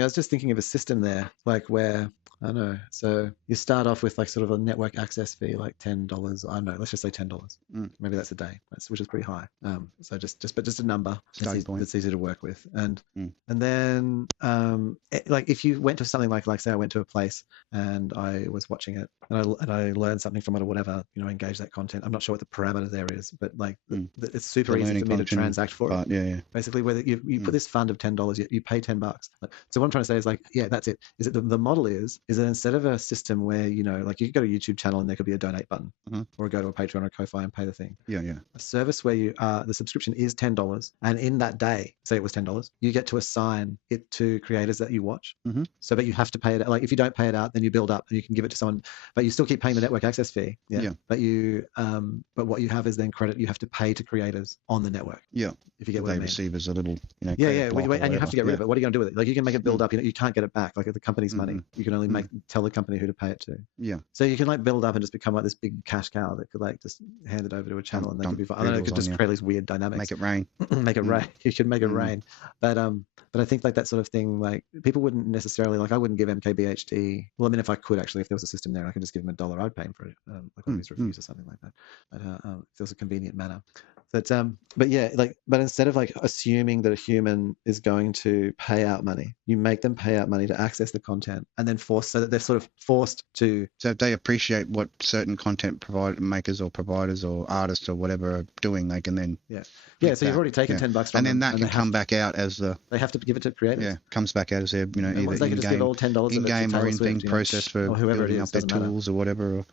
I was just thinking of a system there, like where I don't know. So you start off with like sort of a network access fee, like $10. I don't know. Let's just say $10. Maybe that's a day, which is pretty high. So just a number that's easy to work with. And then like if you went to something like say I went to a place and I was watching it and I learned something from it or whatever, engage that content. I'm not sure what the parameter there is, but like it's super easy for me to transact for it. Yeah. Basically, whether you put this fund of $10, you pay $10. So what I'm trying to say is like, yeah, that's it. Is that the model is that instead of a system where, like you could go to a YouTube channel and there could be a donate button or go to a Patreon or Ko-Fi and pay the thing. Yeah. A service where the subscription is $10 and in that day, say it was $10, you get to assign it to creators that you watch. So, but you have to pay it. Like if you don't pay it out, then you build up and you can give it to someone, but you still keep paying the network access fee. Yeah. But what you have is then credit you have to pay to creators on the network. Yeah. If you get what they I mean. receive as a little, and you have to get rid of it. What are you going to do with it? Like you can make it build up. You can't get it back. Like the company's money, you can only tell the company who to pay it to. Yeah. So you can like build up and just become like this big cash cow that could like just hand it over to a channel and they could be fine. I don't know, it could just create these weird dynamics. Make it rain. Make it rain. You should make it rain. But I think like that sort of thing, like people wouldn't necessarily like I wouldn't give MKBHD. Well, I mean, if I could actually, if there was a system there, I could just give them $1. I'd pay him for it, like on his reviews or something like that. But if there was a convenient manner. But yeah, but instead of like assuming that a human is going to pay out money, you make them pay out money to access the content, and then so that they're sort of forced to. So if they appreciate what certain content makers or providers or artists or whatever are doing, they can then. Yeah. So you've already taken $10 from and then them, that can come back out as they have to give it to creators. Yeah, comes back out as their either in-game or in-thing process for building up their tools or whatever, or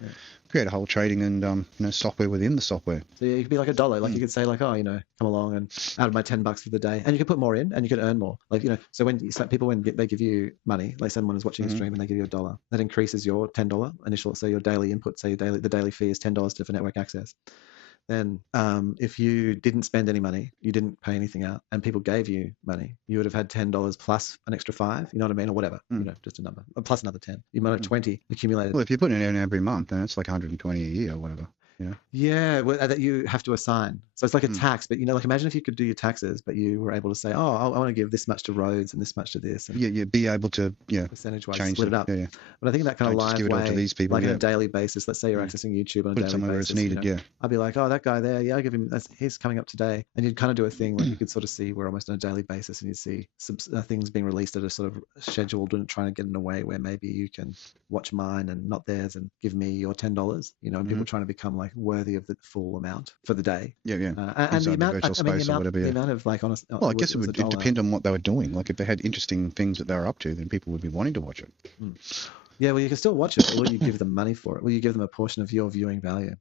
create a whole trading and software within the software. So yeah, it could be like $1. Like you could say like, oh, come along and out of my $10 for the day, and you can put more in and you can earn more. Like so when they give you money, like someone is watching a stream and they give you $1, that increases your $10 initial. So your daily input, say the daily fee is $10 for network access. Then if you didn't spend any money, you didn't pay anything out, and people gave you money, you would have had $10 plus an extra $5, you know what I mean, or whatever, just a number, plus another 10. You might have 20 accumulated. Well, if you're putting it in every month, then it's like 120 a year or whatever. Yeah, well, that you have to assign. So it's like a tax, but like imagine if you could do your taxes, but you were able to say, oh, I want to give this much to roads and this much to this. And you'd be able to percentage-wise split it up. Yeah. But I think that kind of live way, to these people, like on a daily basis. Let's say you're accessing YouTube on a daily basis. Somewhere it's needed, I'd be like, oh, that guy there, I'll give him. He's coming up today, and you'd kind of do a thing where you could sort of see we're almost on a daily basis, and you'd see some things being released that are sort of scheduled and trying to get in a way where maybe you can watch mine and not theirs, and give me your $10. And people trying to become like worthy of the full amount for the day. And the amount of like honest. Well, I guess it would depend on what they were doing. Like if they had interesting things that they were up to, then people would be wanting to watch it. Yeah, well, you can still watch it, or will you give them money for it? Will you give them a portion of your viewing value?